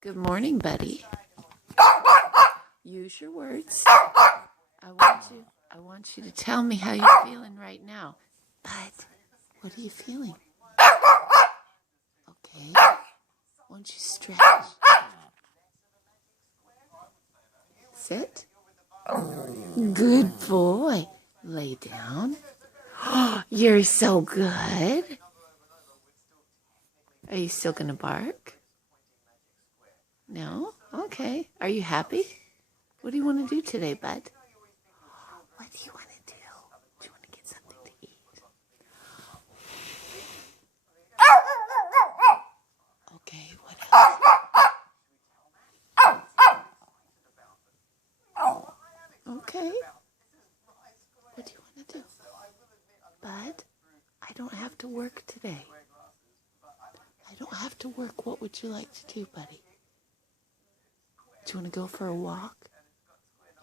Good morning, buddy. Use your words. I want you to tell me how you're feeling right now. But what are you feeling? Okay. Won't you stretch? Sit. Good boy. Lay down. You're so good. Are you still going to bark? No? Okay. Are you happy? What do you want to do today, bud? What do you want to do? Do you want to get something to eat? Okay, what else? Okay. What do you want to do? Bud, I don't have to work today. I don't have to work. What would you like to do, buddy? Do you want to go for a walk?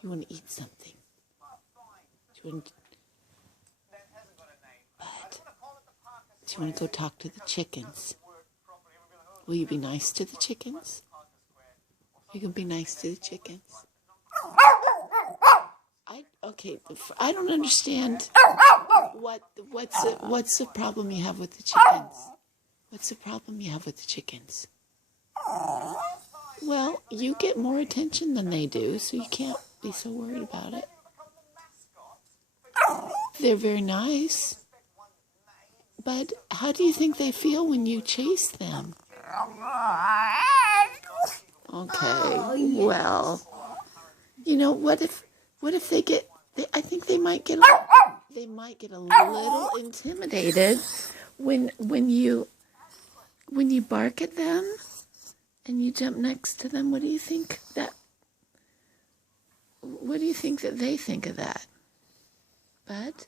You want to eat something? Do you want to go talk to the chickens? Will you be nice to the chickens? You can be nice to the chickens. I don't understand what's the problem you have with the chickens? What's the problem you have with the chickens? Well, you get more attention than they do, so you can't be so worried about it. They're very nice. But how do you think they feel when you chase them? Okay, well, what if they get? I think they might get a little intimidated when you bark at them and you jump next to them. What do you think that they think of that, Bud?